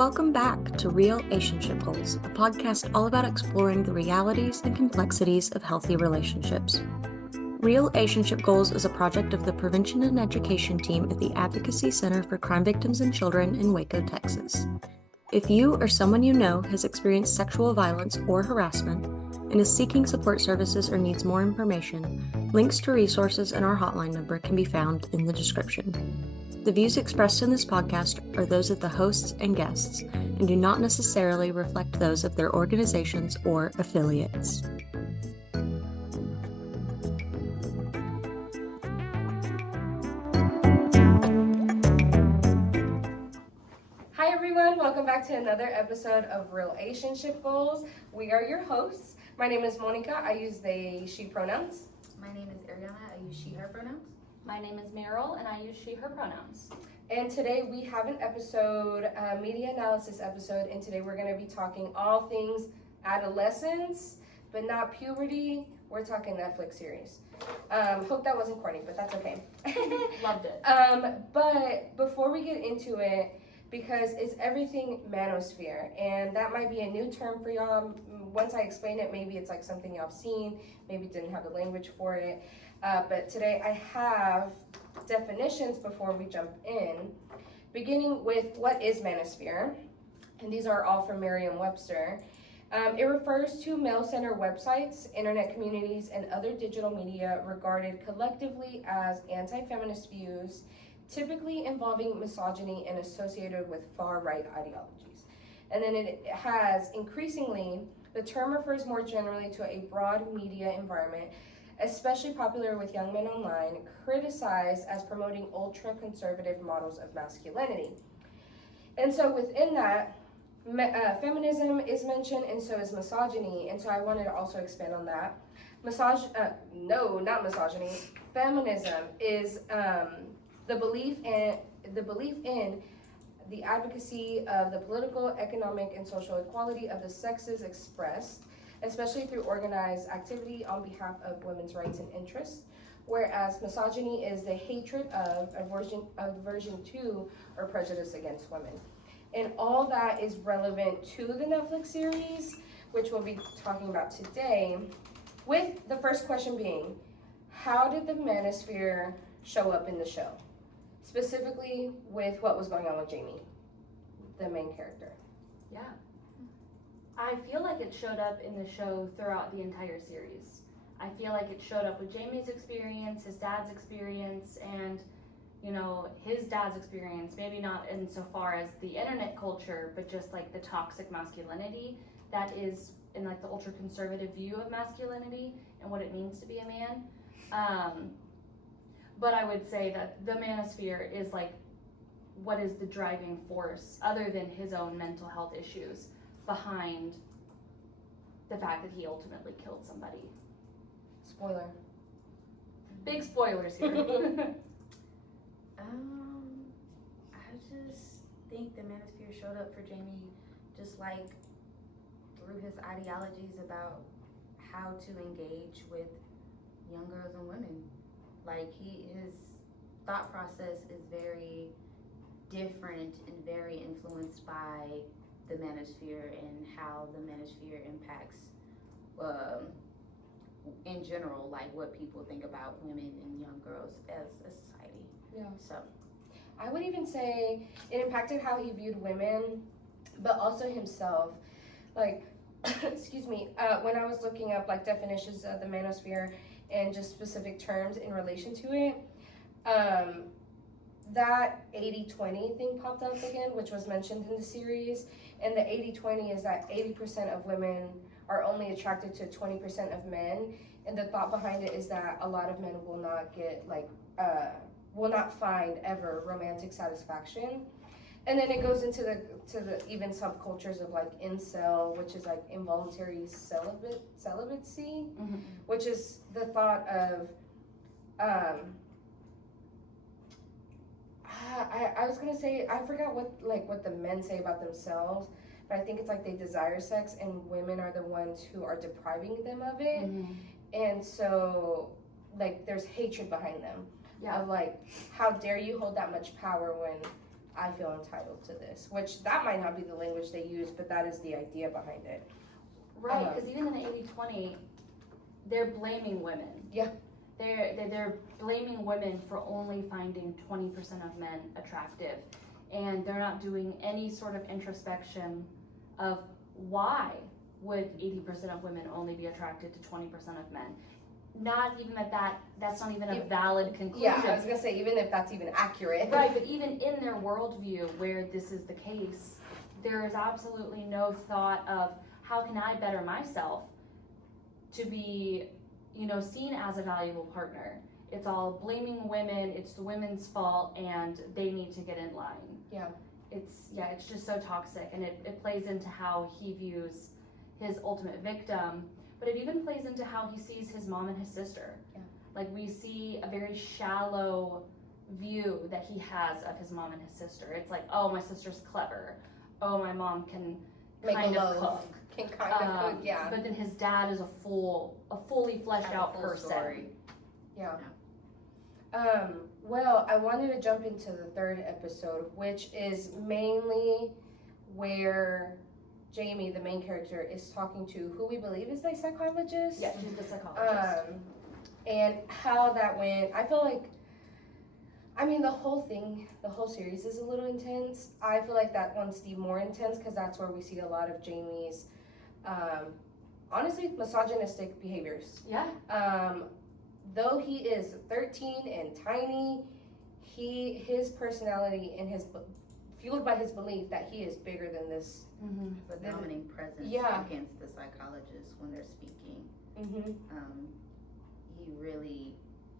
Welcome back to Real-ationship Goals, a podcast all about exploring the realities and complexities of healthy relationships. Real-ationship Goals is a project of the Prevention and Education team at the Advocacy Center for Crime Victims and Children in Waco, Texas. If you or someone you know has experienced sexual violence or harassment and is seeking support services or needs more information, links to resources and our hotline number can be found in the description. The views expressed in this podcast are those of the hosts and guests and do not necessarily reflect those of their organizations or affiliates. Hi everyone, welcome back to another episode of Real-ationship Goals. We are your hosts. My name is Monica. I use they, she pronouns. My name is Ariana. I use she, her pronouns. My name is Meryl, and I use she, her pronouns. And today we have an episode, a media analysis episode, and today we're going to be talking all things adolescence, but not puberty. We're talking Netflix series. Hope that wasn't corny, but that's okay. Loved it. But before we get into it, because it's everything manosphere, and that might be a new term for y'all. Once I explain it, maybe it's like something y'all have seen, maybe didn't have the language for it. But today I have definitions before we jump in, beginning with what is manosphere, and these are all from Merriam-Webster. It refers to male-centered websites, internet communities, and other digital media regarded collectively as anti-feminist views, typically involving misogyny and associated with far-right ideologies. And then it has, increasingly, the term refers more generally to a broad media environment, especially popular with young men online, criticized as promoting ultra-conservative models of masculinity. And so within that, feminism is mentioned, and so is misogyny, and so I wanted to also expand on that. Not misogyny. Feminism is the belief in the advocacy of the political, economic, and social equality of the sexes expressed, especially through organized activity on behalf of women's rights and interests, whereas misogyny is the hatred of, aversion to, or prejudice against women. And all that is relevant to the Netflix series, which we'll be talking about today, with the first question being, how did the manosphere show up in the show? Specifically with what was going on with Jamie, the main character. Yeah. I feel like it showed up in the show throughout the entire series. I feel like it showed up with Jamie's experience, his dad's experience, and, you know, his dad's experience, maybe not insofar as the internet culture, but just like the toxic masculinity that is in like the ultra-conservative view of masculinity and what it means to be a man. But I would say that the manosphere is like, what is the driving force other than his own mental health issues behind the fact that he ultimately killed somebody? Spoiler. Big spoilers here. I just think the manosphere showed up for Jamie just like through his ideologies about how to engage with young girls and women. Like his thought process is very different and very influenced by the manosphere and how the manosphere impacts, in general, like what people think about women and young girls as a society. Yeah. So, I would even say it impacted how he viewed women, but also himself. Like, excuse me, when I was looking up like definitions of the manosphere and just specific terms in relation to it, that 80-20 thing popped up again, which was mentioned in the series. And the 80-20 is that 80% of women are only attracted to 20% of men. And the thought behind it is that a lot of men will not get will not find ever romantic satisfaction. And then it goes into the even subcultures of like incel, which is like involuntary celibacy, which is the thought of, I was gonna say, I forgot what the men say about themselves, but I think it's like they desire sex and women are the ones who are depriving them of it. And so like there's hatred behind them. Yeah. Of like, how dare you hold that much power when I feel entitled to this, which that might not be the language they use, but that is the idea behind it. Right, because even in the 80-20, they're blaming women. Yeah. They're blaming women for only finding 20% of men attractive, and they're not doing any sort of introspection of why would 80% of women only be attracted to 20% of men. Not even that's not even a valid conclusion. Yeah, I was gonna say, even if that's even accurate. Right, but even in their worldview where this is the case, there is absolutely no thought of how can I better myself to be, seen as a valuable partner. It's all blaming women, it's the women's fault, and they need to get in line. Yeah. It's just so toxic, and it plays into how he views his ultimate victim, but it even plays into how he sees his mom and his sister. Yeah. Like, we see a very shallow view that he has of his mom and his sister. It's like, oh, my sister's clever. Oh, my mom can kind of cook. Can kind of cook, yeah. But then his dad is a fully fleshed out person. Story. Yeah. Well, I wanted to jump into the third episode, which is mainly where Jamie, the main character, is talking to who we believe is the psychologist. Yeah, she's the psychologist. And how that went. I feel like, the whole series is a little intense. I feel like that one's the more intense because that's where we see a lot of Jamie's, honestly, misogynistic behaviors. Yeah. Though he is 13 and tiny, his personality and fueled by his belief that he is bigger than this. Mm-hmm. The dominating presence against the psychologist when they're speaking. Mm-hmm. He really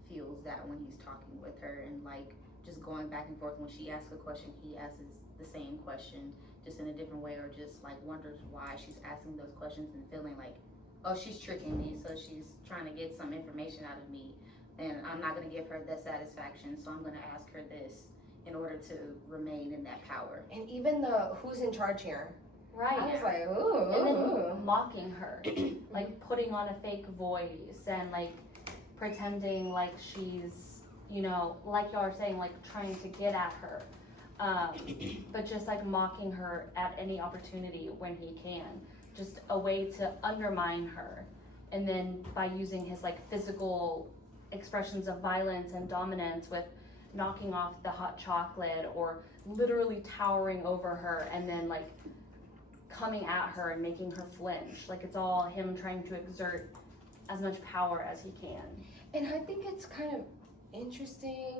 feels that when he's talking with her, and like just going back and forth. When she asks a question, he asks the same question, just in a different way, or just like wonders why she's asking those questions and feeling like, oh, she's tricking me, so she's trying to get some information out of me, and I'm not going to give her that satisfaction, so I'm going to ask her this in order to remain in that power. And even the who's in charge here. Right. I was like, ooh. And then mocking her, like putting on a fake voice and like pretending like she's, like y'all are saying, like trying to get at her. But just like mocking her at any opportunity when he can. Just a way to undermine her. And then by using his like physical expressions of violence and dominance with knocking off the hot chocolate or literally towering over her and then like coming at her and making her flinch. Like, it's all him trying to exert as much power as he can. And I think it's kind of interesting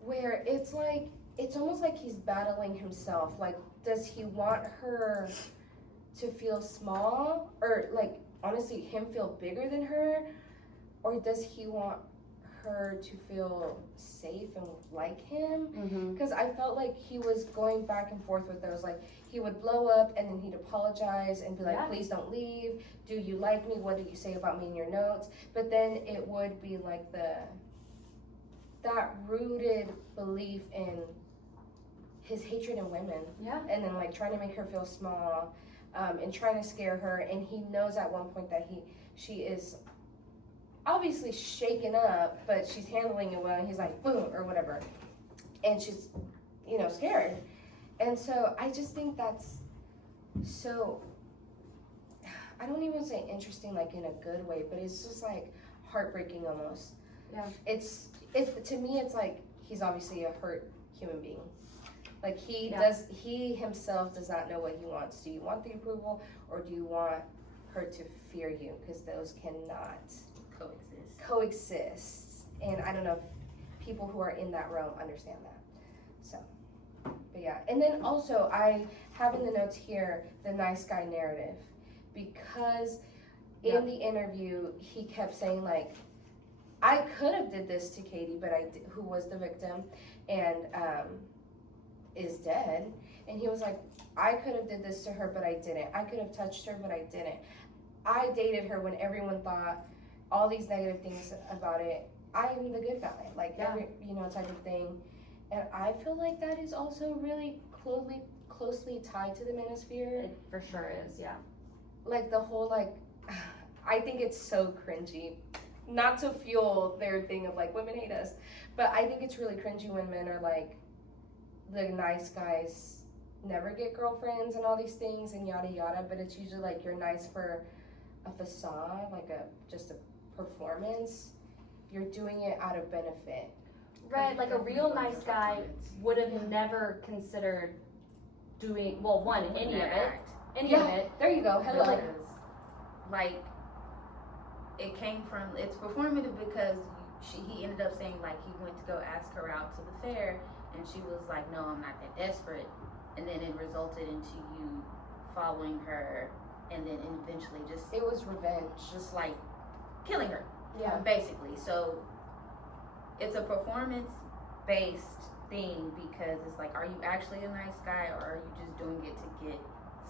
where it's almost like he's battling himself. Like, does he want her to feel small, or like honestly him feel bigger than her, or does he want her to feel safe and like him? Because I felt like he was going back and forth with those, like he would blow up and then he'd apologize and be like, please don't leave, do you like me, what did you say about me in your notes? But then it would be like that rooted belief in his hatred in women, and then like trying to make her feel small, and trying to scare her. And he knows at one point that she is obviously shaken up, but she's handling it well, and he's like, boom, or whatever. And she's, scared. And so I just think that's so, I don't even say interesting like in a good way, but it's just like heartbreaking almost. Yeah. It's to me, it's like he's obviously a hurt human being. Like he himself does not know what he wants. Do you want the approval, or do you want her to fear you? Because those cannot coexist. And I don't know if people who are in that realm understand that. So, but yeah. And then also I have in the notes here the nice guy narrative, because in the interview he kept saying like, I could have did this to Katie, but who was the victim and is dead. And he was like, I could have did this to her, but I didn't. I could have touched her, but I didn't. I dated her when everyone thought all these negative things about it. I am the good guy, like every type of thing. And I feel like that is also really closely tied to the manosphere. It for sure is, yeah. Like the whole I think it's so cringy. Not to fuel their thing of like women hate us, but I think it's really cringy when men are like the nice guys never get girlfriends and all these things and yada yada, but it's usually like you're nice for a facade, like just a performance. You're doing it out of benefit. Right, like a real nice guy would have never considered doing, any of it. There you go. Hello. Like, it came from, it's performative because he ended up saying, like, he went to go ask her out to the fair, and she was like, no, I'm not that desperate. And then it resulted into you following her, and then eventually it was revenge. Just like killing her. Yeah. Basically. So it's a performance-based thing because it's like, are you actually a nice guy, or are you just doing it to get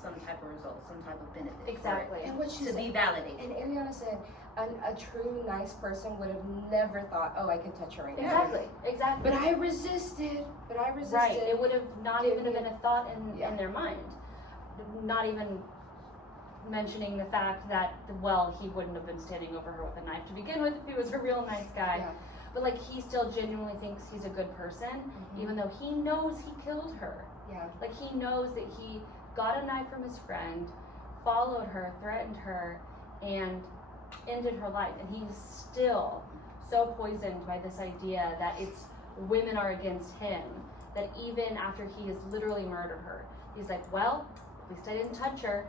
some type of result, some type of benefit? Exactly. And what she to said, be validated. And Ariana said, a true nice person would have never thought, oh, I can touch her right now. Exactly. But I resisted. Right. It would have not even been a thought in their mind. Not even mentioning the fact that, well, he wouldn't have been standing over her with a knife to begin with if he was a real nice guy. Yeah. But like, he still genuinely thinks he's a good person, even though he knows he killed her. Yeah. Like, he knows that he got a knife from his friend, followed her, threatened her, and ended her life. And he's still so poisoned by this idea that it's women are against him, that even after he has literally murdered her, he's like, well, at least I didn't touch her.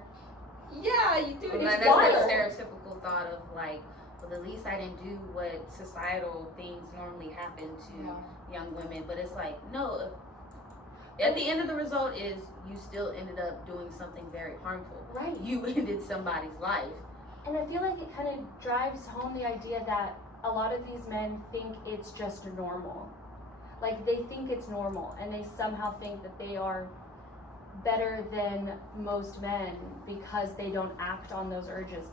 Yeah, you do. Well, that's like a stereotypical thought of like, well, at least I didn't do what societal things normally happen to young women. But it's like, no. At the end of the result is you still ended up doing something very harmful. Right. You ended somebody's life. And I feel like it kind of drives home the idea that a lot of these men think it's just normal. Like, they think it's normal, and they somehow think that they are better than most men because they don't act on those urges.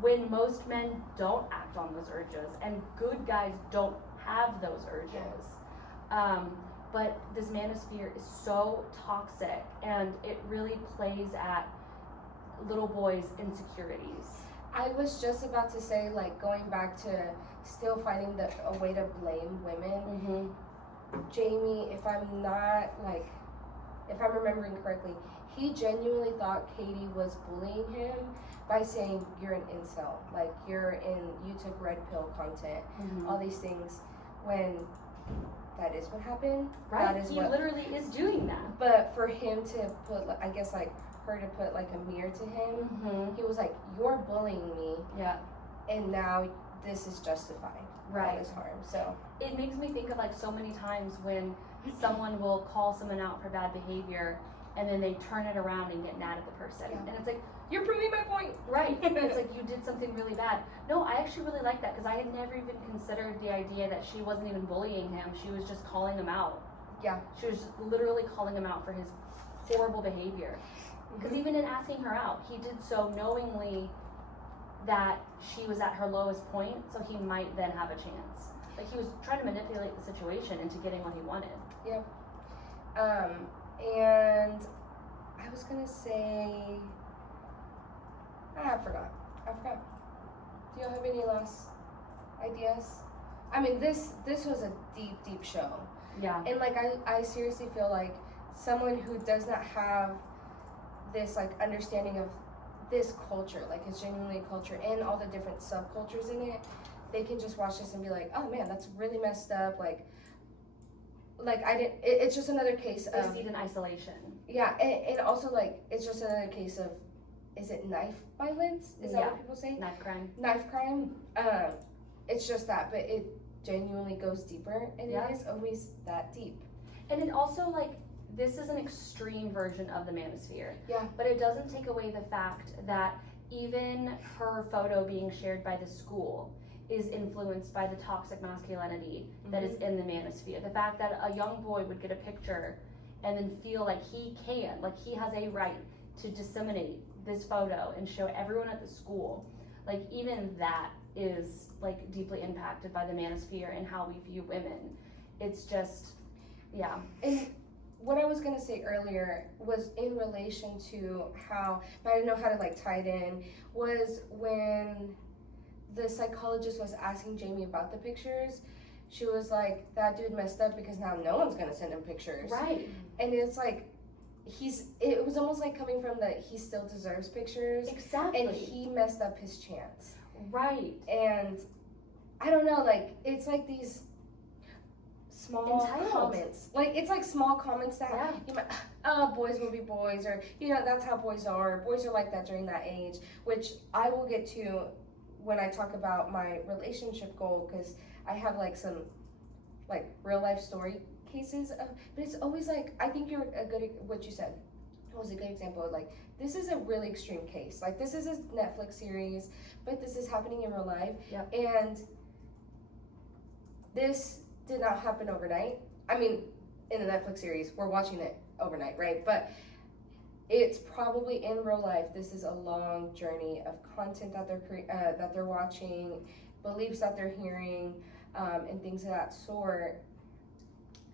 When most men don't act on those urges, and good guys don't have those urges. But this manosphere is so toxic, and it really plays at little boys' insecurities. I was just about to say, like, going back to still finding a way to blame women. Jamie, if I'm remembering correctly, he genuinely thought Katie was bullying him by saying, you're an incel, like, you took red pill content, all these things, when that is what happened. Right, he literally is doing that. But for him to put, I guess, like, her to put, like, a mirror to him, he was like, you're bullying me. Yeah. And now this is justified. Right. All this harm, so. It makes me think of, like, so many times when someone will call someone out for bad behavior, and then they turn it around and get mad at the person. Yeah. And it's like, you're proving my point. Right. It's like, you did something really bad. No, I actually really like that, because I had never even considered the idea that she wasn't even bullying him. She was just calling him out. Yeah. She was literally calling him out for his horrible behavior. Because even in asking her out, he did so knowingly that she was at her lowest point, so he might then have a chance. Like, he was trying to manipulate the situation into getting what he wanted. Yeah. And I was gonna say, I forgot. Do you have any last ideas? I mean, this was a deep show. Yeah. And like, I seriously feel like someone who does not have this like understanding of this culture, like it's genuinely a culture and all the different subcultures in it, they can just watch this and be like, oh man, that's really messed up. Like it's just another case They of see it in isolation. Yeah, and also like it's just another case of, is it knife violence? Is that what people say? Knife crime. Knife crime. It's just that, but it genuinely goes deeper, and it is always that deep. And it also, like, this is an extreme version of the manosphere. Yeah. But it doesn't take away the fact that even her photo being shared by the school is influenced by the toxic masculinity that is in the manosphere. The fact that a young boy would get a picture and then feel like he has a right to disseminate this photo and show everyone at the school, like, even that is like deeply impacted by the manosphere and how we view women. It's just, yeah. And what I was gonna say earlier was in relation to how, I didn't know how to like tie it in, was when the psychologist was asking Jamie about the pictures, she was like, that dude messed up because now no one's gonna send him pictures. Right. And it's like, it was almost like coming from the he still deserves pictures. Exactly. And he messed up his chance. Right. And I don't know, like, it's like these small Entitled. comments. Like, it's like small comments that you might, boys will be boys, or, that's how boys are. Boys are like that during that age, which I will get to when I talk about my relationship goal, because I have like some like real life story cases of, but it's always like, I think you're a good, what you said was a good example of like, this is a really extreme case. Like, this is a Netflix series, but this is happening in real life. Yep. And this did not happen overnight. I mean, in the Netflix series, we're watching it overnight, right? But it's probably in real life. This is a long journey of content that they're watching, beliefs that they're hearing, and things of that sort.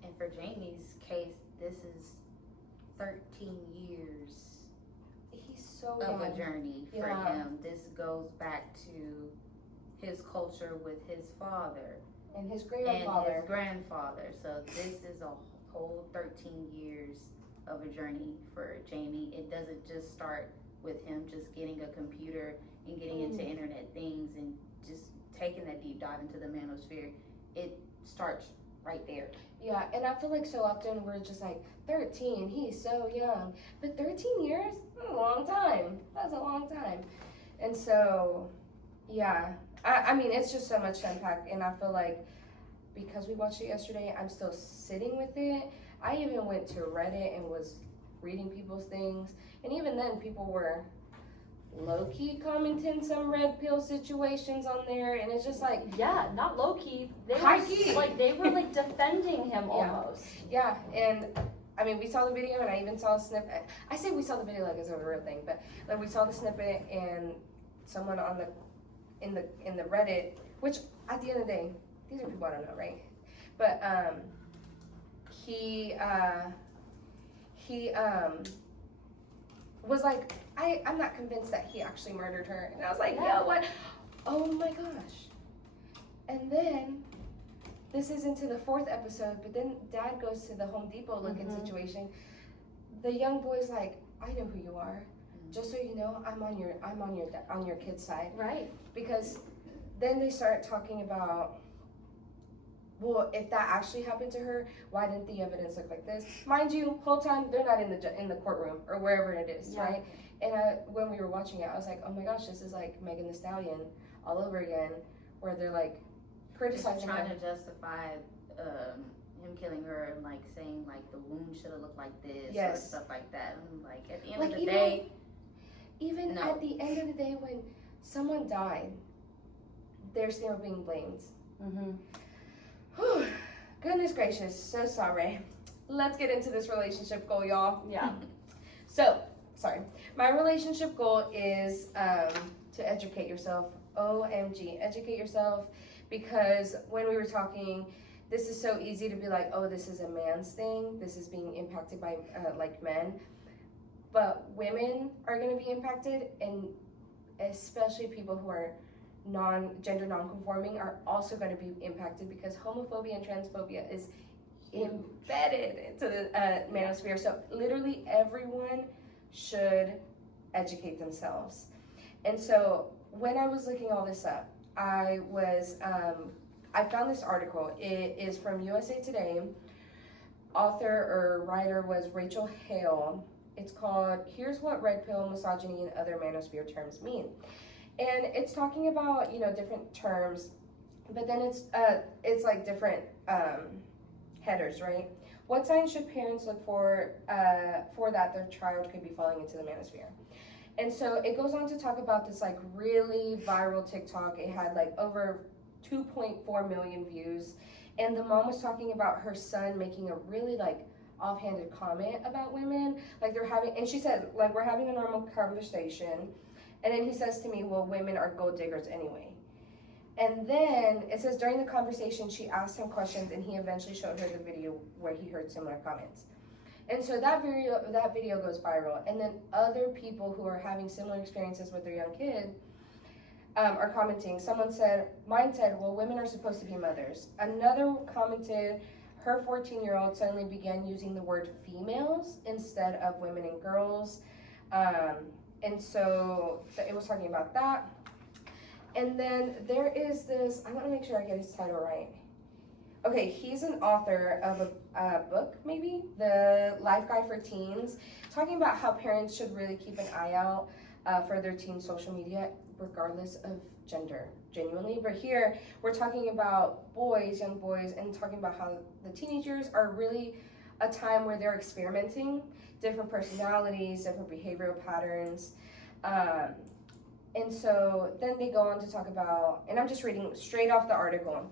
And for Jamie's case, this is 13 years He's so of young. a journey for him. This goes back to his culture with his father And his and grandfather. his grandfather. So this is a whole 13 years of a journey for Jamie. It doesn't just start with him just getting a computer and getting into internet things and just taking that deep dive into the manosphere. It starts right there. Yeah, and I feel like so often we're just like, 13, he's so young. But 13 years? That's a long time. That's a long time. And so, yeah. I mean, it's just so much to unpack. And I feel like because we watched it yesterday, I'm still sitting with it. I even went to Reddit and was reading people's things. And even then, people were low-key commenting some red pill situations on there. And it's just like, Yeah, not low key. They High were key. like they were like defending him almost. yeah. And I mean, we saw the video, and I even saw a snippet. I say we saw the video like it's a real thing, but like we saw the snippet, and someone on the in the Reddit, which at the end of the day, these are people I don't know, right? But he was like, I'm not convinced that he actually murdered her, and I was like, yo, what? Oh my gosh! And then this is into the 4th episode, but then Dad goes to the Home Depot looking situation. The young boy's like, I know who you are. Just so you know, I'm on your kid's side. Right. Because then they start talking about, well, if that actually happened to her, why didn't the evidence look like this? Mind you, whole time they're not in the courtroom or wherever it is, right? And when we were watching it, I was like, oh my gosh, this is like Megan Thee Stallion all over again, where they're like criticizing trying her. to justify him killing her and like saying like the wound should have looked like this or stuff like that. And like at the end of the day, even no. at the end of the day, when someone died, they're still being blamed. Whew. Goodness gracious, so sorry. Let's get into this relationship goal, y'all. Yeah. So, sorry. My relationship goal is to educate yourself. OMG, educate yourself. Because when we were talking, this is so easy to be like, oh, this is a man's thing. This is being impacted by like men. But women are going to be impacted, and especially people who are gender non-conforming are also going to be impacted, because homophobia and transphobia is embedded into the manosphere. So literally everyone should educate themselves. And so when I was looking all this up, I found this article. It is from USA Today. Author or writer was Rachel Hale. It's called "Here's What Red Pill, Misogyny, and Other Manosphere Terms Mean." And it's talking about, different terms, but then it's like different headers, right? What signs should parents look for that their child could be falling into the manosphere? And so it goes on to talk about this like really viral TikTok. It had like over 2.4 million views, and the mom was talking about her son making a really like offhanded comment about women, like and she said, like, we're having a normal conversation, and then he says to me, well, women are gold diggers anyway. And then it says during the conversation she asked him questions, and he eventually showed her the video where he heard similar comments. And so that video goes viral, and then other people who are having similar experiences with their young kid are commenting. Mine said, well, women are supposed to be mothers. Another commented, her 14-year-old suddenly began using the word females instead of women and girls. And so it was talking about that. And then there is this, I want to make sure I get his title right. Okay, he's an author of a book, maybe, The Life Guide for Teens, talking about how parents should really keep an eye out for their teen social media, regardless of gender, genuinely. But here, we're talking about boys, young boys, and talking about how the teenagers are really a time where they're experimenting, different personalities, different behavioral patterns. And so then they go on to talk about, and I'm just reading straight off the article.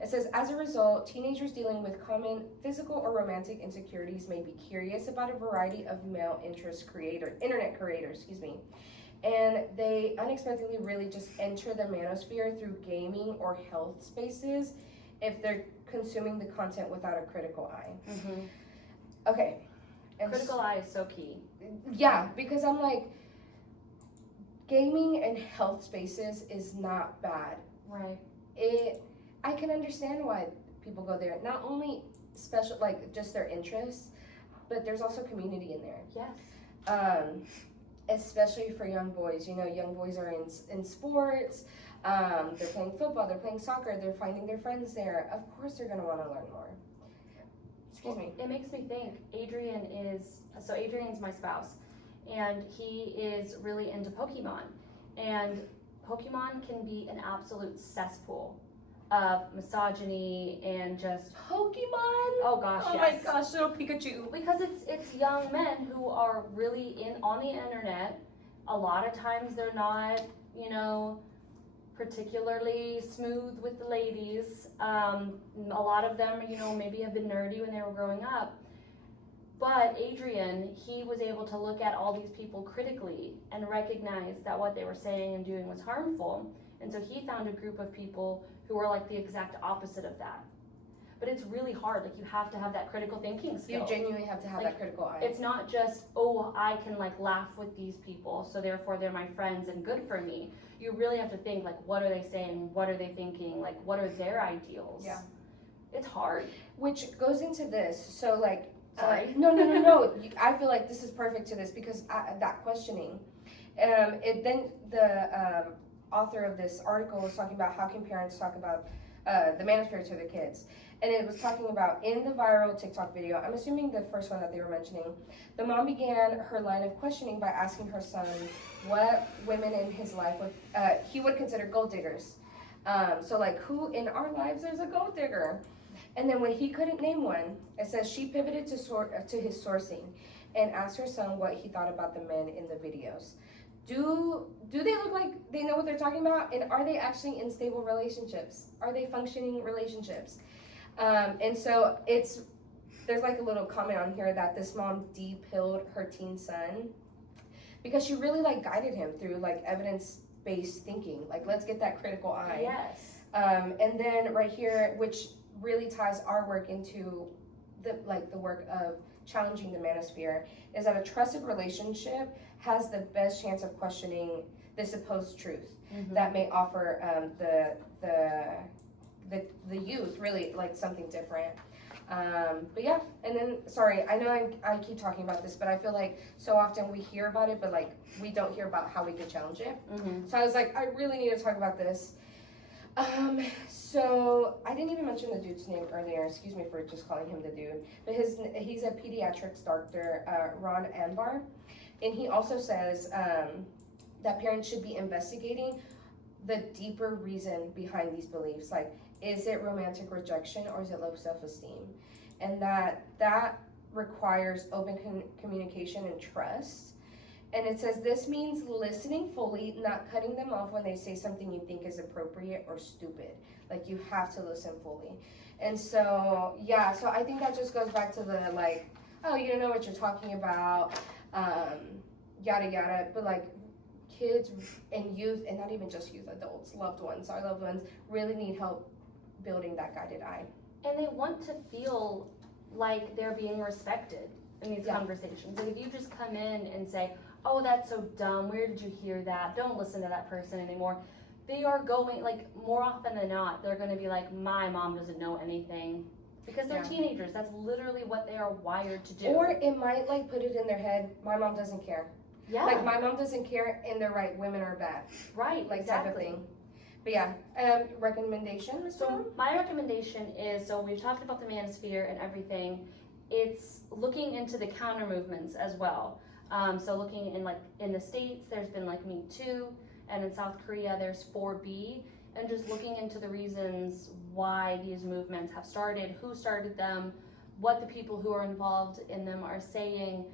It says, as a result, teenagers dealing with common physical or romantic insecurities may be curious about a variety of male internet creators, and they unexpectedly really just enter the manosphere through gaming or health spaces if they're consuming the content without a critical eye. Mm-hmm. Okay. And critical eye is so key. Yeah, because I'm like, gaming and health spaces is not bad. Right. I can understand why people go there. Not only special, like just their interests, but there's also community in there. Yes. Especially for young boys. You know, young boys are in sports. They're playing football. They're playing soccer. They're finding their friends there. Of course, they're gonna want to learn more. Excuse me. It makes me think. Adrian's my spouse, and he is really into Pokemon, and Pokemon can be an absolute cesspool of misogyny and just Pokemon. Oh gosh, oh yes. my gosh, little Pikachu. Because it's young men who are really on the internet. A lot of times they're not, particularly smooth with the ladies. A lot of them, maybe have been nerdy when they were growing up. But Adrian, he was able to look at all these people critically and recognize that what they were saying and doing was harmful. And so he found a group of people who are like the exact opposite of that. But it's really hard. Like, you have to have that critical thinking skill. You genuinely have to have that critical eye. It's not just, I can laugh with these people, so therefore they're my friends and good for me. You really have to think, what are they saying? What are they thinking? What are their ideals? Yeah. It's hard. Which goes into this. So Sorry. No. I feel like this is perfect to this because that questioning. Then the author of this article was talking about how can parents talk about the manosphere to their kids. And it was talking about in the viral TikTok video, I'm assuming the first one that they were mentioning, the mom began her line of questioning by asking her son what women in his life he would consider gold diggers. So who in our lives is a gold digger? And then when he couldn't name one, it says she pivoted to his sourcing and asked her son what he thought about the men in the videos. Do they look like they know what they're talking about? And are they actually in stable relationships? Are they functioning relationships? And so there's a little comment on here that this mom de-pilled her teen son because she really guided him through evidence-based thinking. Let's get that critical eye. Yes. And then right here, which really ties our work into the work of challenging the manosphere, is that a trusted relationship has the best chance of questioning the supposed truth that may offer the youth really something different. But yeah, and then sorry, I know I keep talking about this, but I feel like so often we hear about it, but we don't hear about how we could challenge it. So I was I really need to talk about this. So I didn't even mention the dude's name earlier. Excuse me for just calling him the dude. But he's a pediatrics doctor, Ron Anbar, and he also says that parents should be investigating the deeper reason behind these beliefs. Is it romantic rejection or is it low self-esteem? And that requires open communication and trust. And it says this means listening fully, not cutting them off when they say something you think is appropriate or stupid. You have to listen fully. And so, yeah, so I think that just goes back to the you don't know what you're talking about, yada yada. But kids and youth, and not even just youth, adults, our loved ones really need help building that guided eye. And they want to feel like they're being respected in these conversations. If you just come in and say, oh, that's so dumb, where did you hear that? Don't listen to that person anymore. they are going, like, more often than not, they're going to be like, my mom doesn't know anything. Because they're teenagers. That's literally what they are wired to do. Or it might, like, put it in their head, my mom doesn't care. Yeah. Like, my mom doesn't care, and they're right, women are bad. Right, Like, exactly. type of thing. But yeah, recommendation, Mr. So my recommendation is, so we've talked about the manosphere and everything. It's looking into the counter movements as well. So looking in, like, in the States, there's been, like, Me Too, and in South Korea, there's 4B, and just looking into the reasons why these movements have started, who started them, what the people who are involved in them are saying,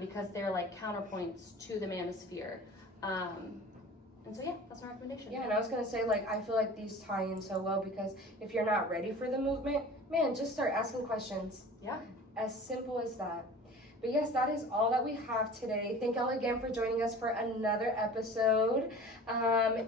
because they're like counterpoints to the manosphere. And so yeah, that's my recommendation. Yeah, and I was gonna say, like, I feel like these tie in so well, because if you're not ready for the movement, man, just start asking questions. Yeah. As simple as that. But yes, that is all that we have today. Thank y'all again for joining us for another episode.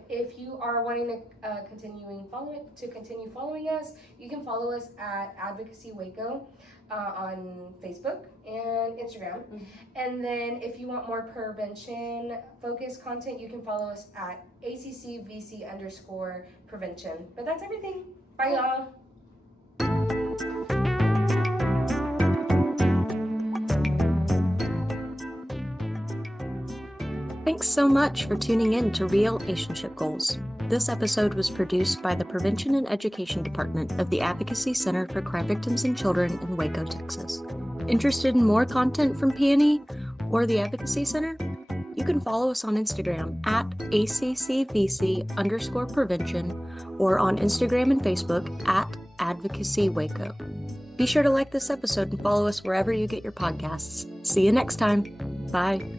If you are wanting to continue following us, you can follow us at Advocacy Waco on Facebook and Instagram. Mm-hmm. And then if you want more prevention focused content, you can follow us at ACCVC_prevention. But that's everything. Bye y'all. Thanks so much for tuning in to Real-ationship Goals. This episode was produced by the Prevention and Education Department of the Advocacy Center for Crime Victims and Children in Waco, Texas. Interested in more content from PNE or the Advocacy Center? You can follow us on Instagram at ACCVC_prevention or on Instagram and Facebook at Advocacy Waco. Be sure to like this episode and follow us wherever you get your podcasts. See you next time. Bye.